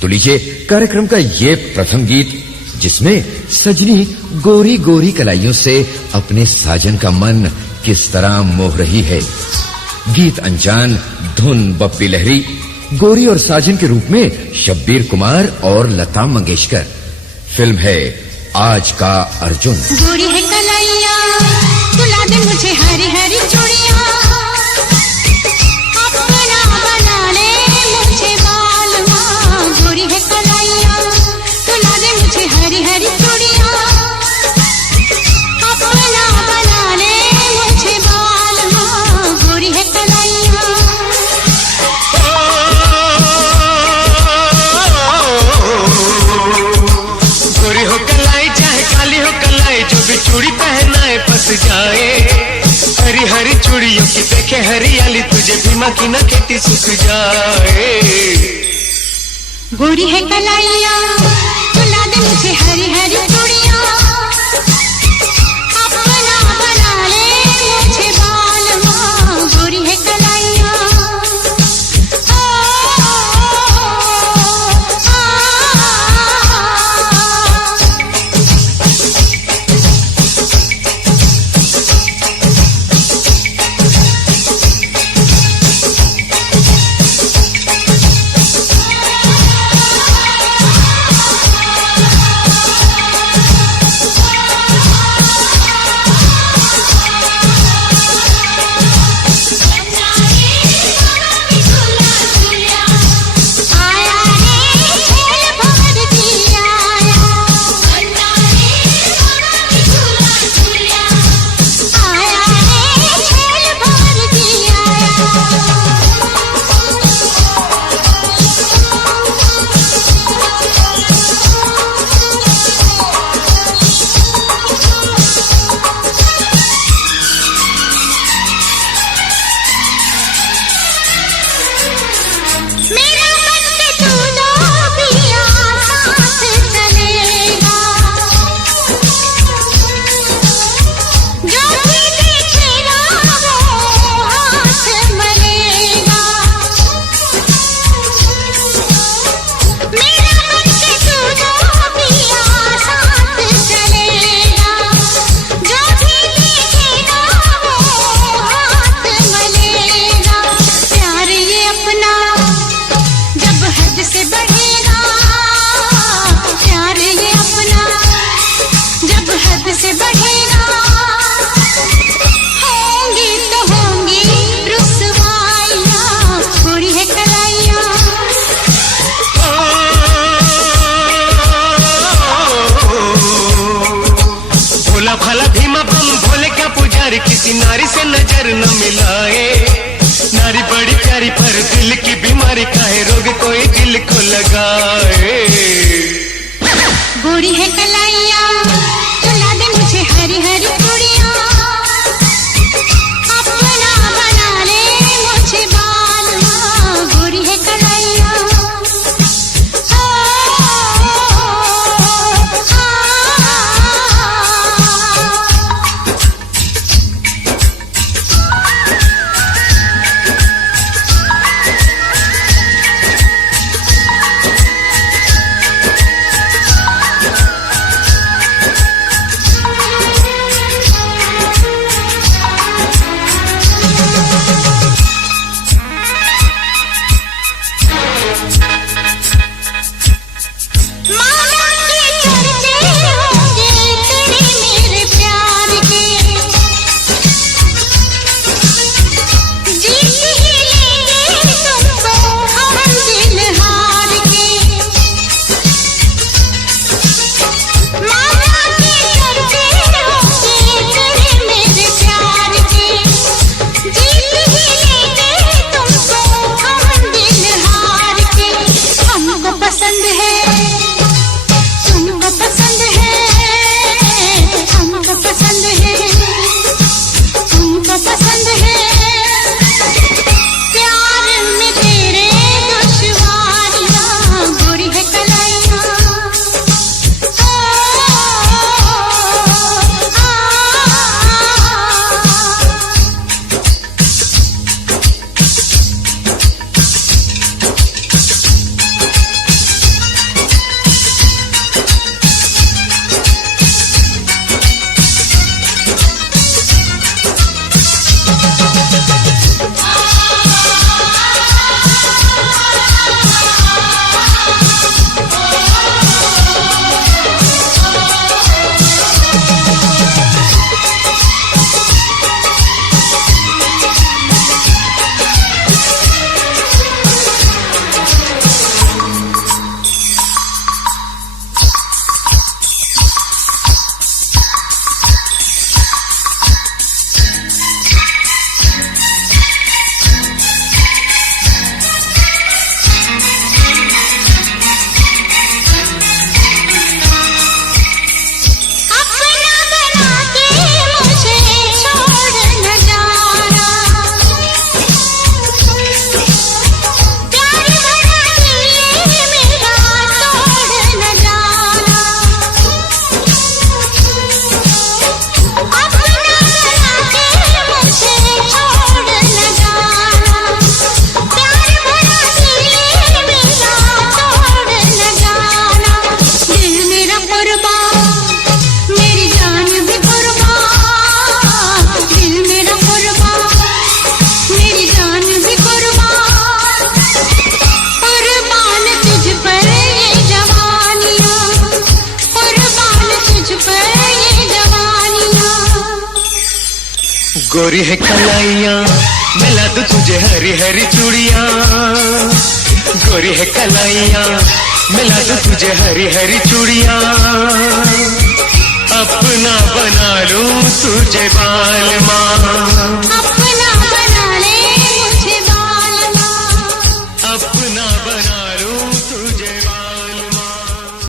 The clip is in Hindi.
तो लीजिए कार्यक्रम का ये प्रथम गीत, जिसमें सजनी गोरी गोरी कलाइयों से अपने साजन का मन किस तरह मोह रही है। गीत अनजान, धुन बप्पी लहरी, गोरी और साजन के रूप में शब्बीर कुमार और लता मंगेशकर। फिल्म है आज का अर्जुन। गोरी है कलाइया, तुला दे मुझे हरी हरी चूड़ियां, अपना बना ले मुझे बालमा। गोरी है कलाइया, तुला दे मुझे हरी हरी चूड़ियां, अपना बना ले मुझे बालमा। गोरी है कलाइया। गोरी हो कलाई चाहे काली हो कलाई, जो भी चूड़ी पहनाए फंस जाए। हरी हरी चूड़ियों की देखे हरियाली, तुझे भीमा की न खेती सूख जाए। गोरी है कलाइया, तुला दे मुझे हरी हरी चूड़ियां, अपना बना ले मुझे बालमा। गोरी है कलाइया। किसी नारी से नजर न मिलाए। नारी बड़ी प्यारी पर दिल की बीमारी, काहे रोग कोई दिल को लगाए। गोरी है कलाइया, तुला दे मुझे हरी हरी चूड़ियां, अपना बना ले मुझे बालमा। गोरी है कलाइया। गोरी है कलाइया मिला दूं तुझे हरी हरी चूड़िया, गोरी है कलाइया मिला दूं तुझे हरी हरी चूड़िया, अपना बना लूं तुझे बाल माँ।